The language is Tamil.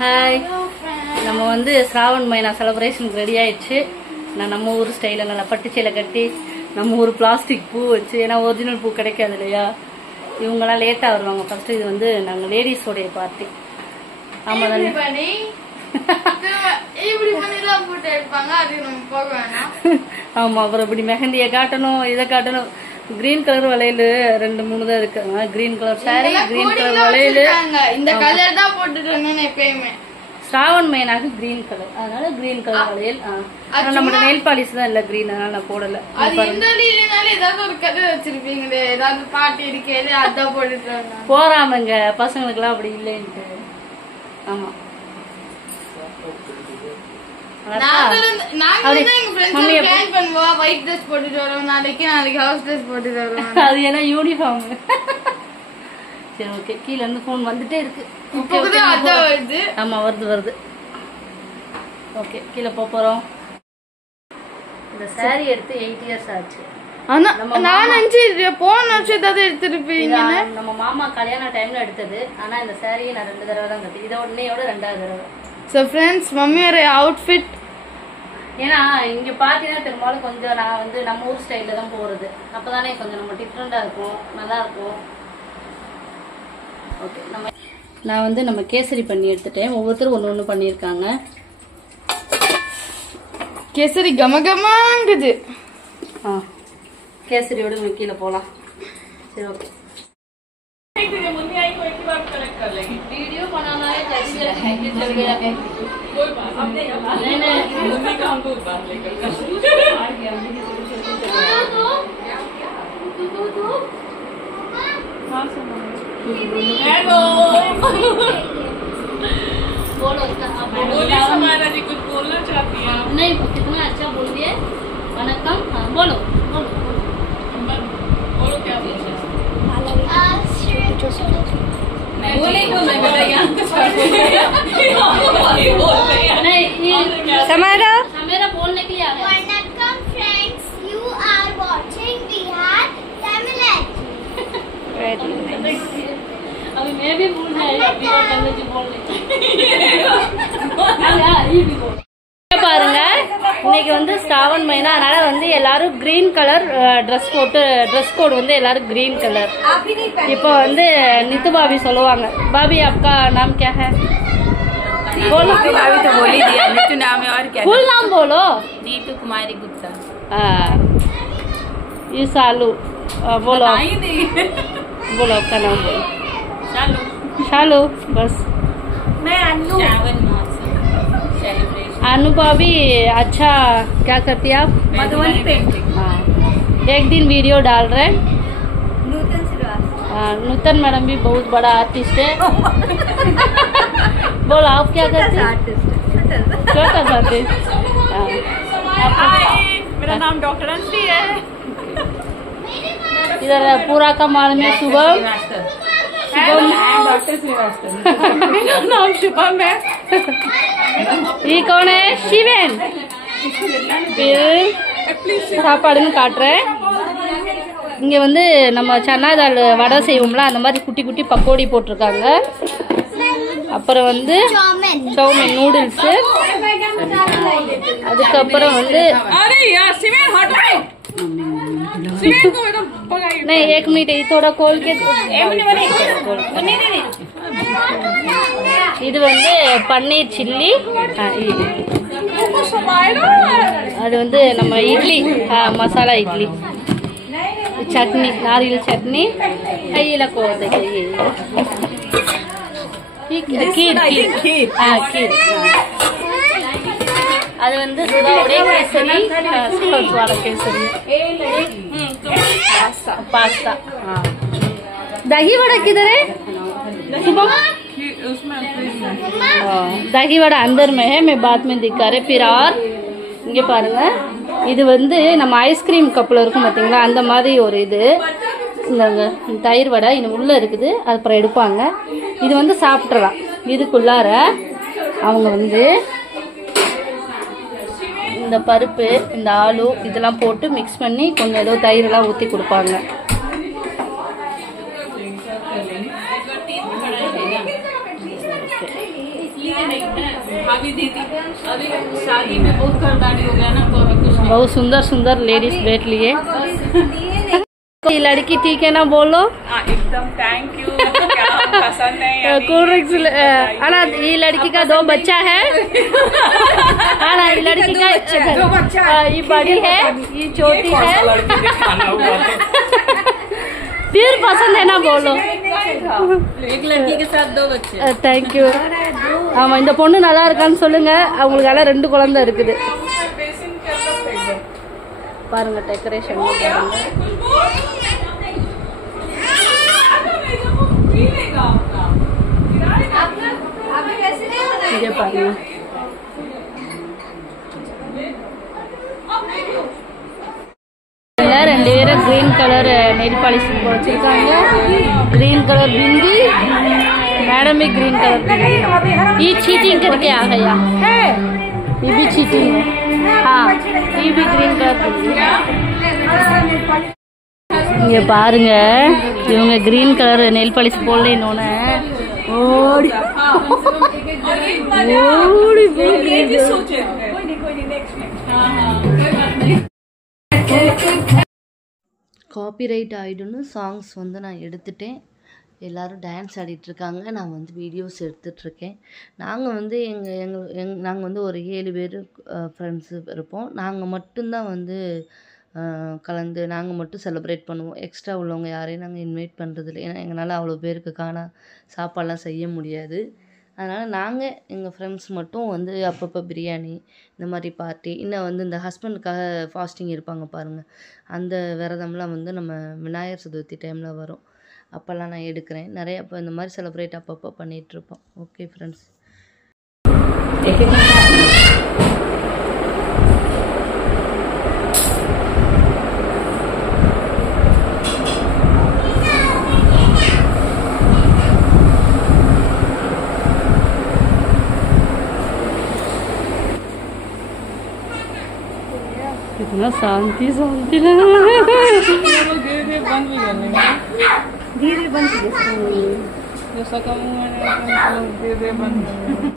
ஹாய், நம்ம வந்து ஸ்ராவன் மைனா செலிப்ரேஷனுக்கு ரெடி ஆயிடுச்சு. நான் நம்ம ஊர் ஸ்டைலில் நல்லா பட்டுச்சீலை கட்டி நம்ம ஊர் பிளாஸ்டிக் பூ வச்சு, ஏன்னா ஒரிஜினல் பூ கிடைக்காது இல்லையா, இவங்கெல்லாம் லேட்டாக வருவாங்க. ஃபர்ஸ்ட் இது வந்து நாங்கள் லேடிஸோடைய பார்ட்டி. ஆமாம் தானே? ஆமா, அப்புறம் இப்படி மெஹந்தியை காட்டணும், இதை காட்டணும். கிரீன் கலர் வளையல் 2-3 தான் இருக்கு. Green colour sorry, green colour வளையல். இந்த கலர் தான் போட்டுட்டு இருந்தேன் எப்பயுமே. ஸ்ராவன் மைனாக்கு கிரீன் கலர், அதனால கிரீன் கலர் வளையல். நம்ம நெயில் பாலிஷ் தான் இல்ல கிரீன், அதனால நான் போடல. ஏதாவது ஒரு கதை வச்சிருப்பீங்களே, ஏதாவது பாட்டு இருக்கே, அதான் போட்டுட்டு போறாமங்க பசங்களுக்கு எல்லாம் அப்படி இல்லைன்ட்டு. ஆமா, அது ஏன்னா யூனிஃபார்ம். சரி, ஓகே. கீழ இருந்து போன் வந்துட்டே இருக்கு. ஆமா, வருது. ஓகே, கீழே போறோம். இந்த சாரி எடுத்து 8 years ஆச்சு. நம்ம மாமா கல்யாண டைம்ல எடுத்தது. ஆனா இந்த சாரியை நான் 2 தடவை தான் கட்டி. இதோட 2வது தடவை. So friends, மம்மியோட அவுட்ஃபிட். ஏன்னா இங்க பாத்தீங்கன்னா பெரும்பாலும் கொஞ்சம் நான் வந்து நம்ம ஊர் ஸ்டைல்ல தான் போறது. அப்பதானே கொஞ்சம் நம்ம டிஃப்ரெண்டா இருக்கும், நல்லா இருக்கும். ஓகே, நான் வந்து நம்ம கேசரி பண்ணி எடுத்துட்டேன். ஒவ்வொருத்தரும் ஒண்ணு பண்ணியிருக்காங்க. கேசரி கமகமாங்குது. கேசரியோட நம்ம கீழே போலாம். சரி, ஓகே. वीडियो बनाना है कैसे चल गया है? नहीं काम तो बात लेकर बोलो हमारा जी कुछ बोलना चाहती है? नहीं, कितना अच्छा बोल दिए। वनक्कम। हाँ, बोलो क्या बोलते हैं? Samara बोलने के लिए आ गया। Welcome friends, you are watching Bihar Tamil. अभी मैं भी भूल பாருங்க. இன்னைக்கு வந்து ஸ்ராவன் மைனா, அதனால வந்து எல்லாரும் கிரீன் கலர் ட்ரெஸ் கோட் வந்து எல்லாரும் கிரீன் கலர். இப்போ வந்து नितू भाभी சொல்லுவாங்க. भाभी आपका नाम क्या है? बोलो। भाभी तो बोल ही दिया, नीतू नाम है और क्या? फुल नाम बोलो। नीतू कुमारी गुप्ता। ये सालू। बोलो बोलो आपका नाम बोलो। शालू। बस। मैं अनु। अनु भाभी, अच्छा क्या करती है आप? मधुबनी पेंटिंग। एक दिन वीडियो डाल रहे हैं। नूतन मैडम भी बहुत बड़ा आर्टिस्ट है। बोलो आप क्या करते हैं? छोटा आर्टिस्ट। मेरा नाम डॉक्टर अंशी है। इधर पूरा का माल में शुभम। डॉक्टर श्रीवास्तव। मेरा नाम शुभम है। ये कौन है? शिवेन। சாப்பாடுன்னு காட்டுறேன். இங்க வந்து நம்ம சன்னா தால் வடை செய்வோம்ல, அந்த மாதிரி குட்டி குட்டி பக்கோடி போட்டிருக்காங்க. அப்புறம் வந்து சௌமின் நூடுல்ஸ். அதுக்கப்புறம் வந்து नहीं, 1 मिनट ये थोड़ा खोल के. இது வந்து பன்னீர் சில்லி. அது வந்து நம்ம இட்லி, மசாலா இட்லி. சட்னி, नारियल चटनी. கையில கோது கீர். அது வந்து சுதாவுடைய கேசரி, சுவாட கேசரி, पास्ता। दही वड़ा किधर है? दही वड़ा अंदर में है, मैं बाद में दिखा रहे। फिर और இங்க பாருங்க, இது வந்து நம்ம ஐஸ்கிரீம் கப்ல இருக்கும் பாத்தீங்களா, அந்த மாதிரி ஒரு இது. இந்த தயிர் வடை இது உள்ள இருக்குது, அப்புறம் எடுப்பாங்க. இது வந்து சாப்பிடலாம். இதுக்குள்ளார அவங்க வந்து இந்த பருப்பு, இந்த ஆலு இதெல்லாம் போட்டு மிக்ஸ் பண்ணி கொஞ்சம் ஏதோ தயிர் எல்லாம் ஊத்தி கொடுப்பாங்க. अभी दीदी अभी शादी में बहुत खरीदारी हो गया ना तो अभी कुछ नहीं। बहुत सुंदर सुंदर लेडीज बैठ लिए। ये लड़की ठीक है ना बोलो? एकदम थैंक यू। क्या पसंद है कोल्ड ड्रिंक्स अना ये लड़की का 2 बच्चा है। अना ये लड़की का 2 बच्चा, ये बड़ी है, ये छोटी है। फिर पसंद है ना बोलो? एक लड़की के साथ 2 बच्चे। Thank you. ஆமா இந்த பொண்ணு நல்லா இருக்கான்னு சொல்லுங்க. அவங்களுக்கு எல்லாம் 2 குழந்தை இருக்குது. பாருங்க டெக்கரேஷன் பாருங்க. இங்க பாருங்க. ரெண்டு பேரும் கிரீன் கலர் நெயில் பாலிஷ் வச்சிருக்காங்க. ग्रीन कलर बिंदी, मैडम भी ग्रीन कलर बिंदी। ये चीटिंग करके आ गया है, ये भी चीटिंग है। हाँ ये भी ग्रीन कलर बिंदी। ये பாருங்க இவங்க கிரீன் கலர் நெயில் பாலிஷ் போடல இன்னொன்னு ஓடி ஓடி காப்பிரைட் ஆகிடுன்னு சாங்ஸ் வந்து நான் எடுத்துட்டேன். எல்லோரும் டான்ஸ் ஆடிட்டுருக்காங்க. நான் வந்து வீடியோஸ் எடுத்துகிட்ருக்கேன். நாங்கள் வந்து நாங்கள் வந்து ஒரு 7 பேர் ஃப்ரெண்ட்ஸு இருப்போம். நாங்கள் மட்டும்தான் வந்து கலந்து நாங்கள் மட்டும் செலிப்ரேட் பண்ணுவோம். எக்ஸ்ட்ரா உள்ளவங்க யாரையும் நாங்கள் இன்வைட் பண்ணுறதில்ல. ஏன்னா எங்களால் அவ்வளோ பேருக்கு சாப்பாடெலாம் செய்ய முடியாது. அதனால் நாங்கள் எங்கள் ஃப்ரெண்ட்ஸ் மட்டும் வந்து அப்பப்போ பிரியாணி இந்த மாதிரி பார்ட்டி, இன்னும் வந்து இந்த ஹஸ்பண்டுக்காக ஃபாஸ்டிங் இருப்பாங்க பாருங்கள், அந்த விரதம்லாம் வந்து நம்ம விநாயகர் சதுர்த்தி டைமில் வரும். அப்போல்லாம் நான் எடுக்கிறேன் நிறைய. அப்போ இந்த மாதிரி செலிப்ரேட் அப்பப்போ பண்ணிகிட்ருப்போம். Okay friends. कितना शांति शांति लग रहा है। धीरे बंद भी करने धीरे बंद जैसा कम धीरे बंद